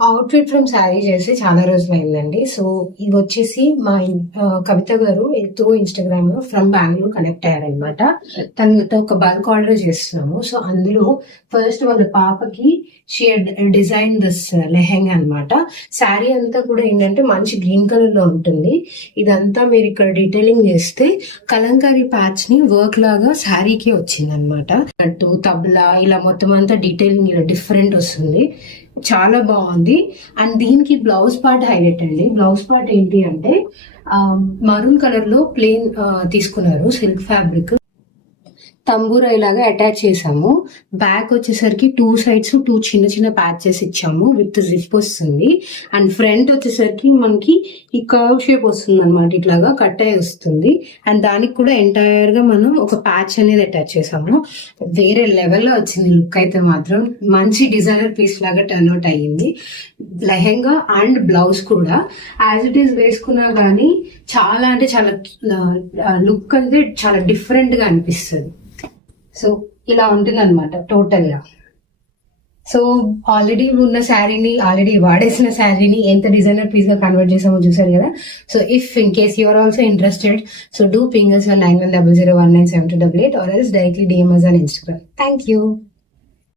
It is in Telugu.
అవుట్‌ఫిట్ ఫ్రమ్ శారీ చేసి చాలా రోజులయిందండి. సో, ఇది వచ్చేసి మా కవిత గారు త్రూ ఇన్‌స్టాగ్రామ్‌లో ఫ్రమ్ బెంగుళూరు కనెక్ట్ అయ్యారనమాట. తనతో ఒక బల్క్ ఆర్డర్ చేస్తున్నాము. సో, అందులో ఫస్ట్ వాళ్ళ పాపకి she had design this lehenga అనమాట. శారీ అంతా కూడా ఏంటంటే మంచి గ్రీన్ కలర్‌లో ఉంటుంది. ఇదంతా మీరు ఇక్కడ డీటెయిలింగ్ చేస్తే కలంకారీ ప్యాచ్‌ని వర్క్ లాగా శారీకి వచ్చిందనమాట. అటు తబలా ఇలా మొత్తం అంతా డీటెయిలింగ్ ఇలా డిఫరెంట్ వస్తుంది. చాలా బాగుంది. అండ్ దీనికి బ్లౌజ్ పార్ట్ హైలైట్ అండి. బ్లౌజ్ పార్ట్ ఏంటి అంటే మరూన్ కలర్ లో ప్లెయిన్ తీసుకున్నారు సిల్క్ ఫ్యాబ్రిక్. తంబూరా ఇలాగా అటాచ్ చేసాము. బ్యాక్ వచ్చేసరికి 2 sides 2 చిన్న చిన్న ప్యాచెస్ ఇచ్చాము విత్ జిప్ వస్తుంది. అండ్ ఫ్రంట్ వచ్చేసరికి మనకి ఈ కర్వ్ షేప్ వస్తుంది అనమాట. ఇట్లాగా కట్ అయి వస్తుంది. అండ్ దానికి కూడా ఎంటైర్ గా మనం ఒక ప్యాచ్ అనేది అటాచ్ చేసాము. వేరే లెవెల్లో వచ్చింది లుక్ అయితే మాత్రం. మంచి డిజైనర్ పీస్ లాగా టర్న్ అవుట్ అయ్యింది. లెహెంగా అండ్ బ్లౌజ్ కూడా యాజ్ ఇట్ ఈస్ వేసుకున్నా కానీ చాలా అంటే చాలా లుక్ అయితే చాలా డిఫరెంట్ గా అనిపిస్తుంది. సో ఇలా ఉంటుంది అనమాట టోటల్ గా. సో ఆల్రెడీ ఉన్న శారీని ఆల్రెడీ వాడేసిన శారీని ఎంత డిజైనర్ పీస్ గా కన్వర్ట్ చేసామో చూసారు కదా. So if in case you are also interested, so do ping us on 9100197288 or else directly DM us on Instagram. Thank you.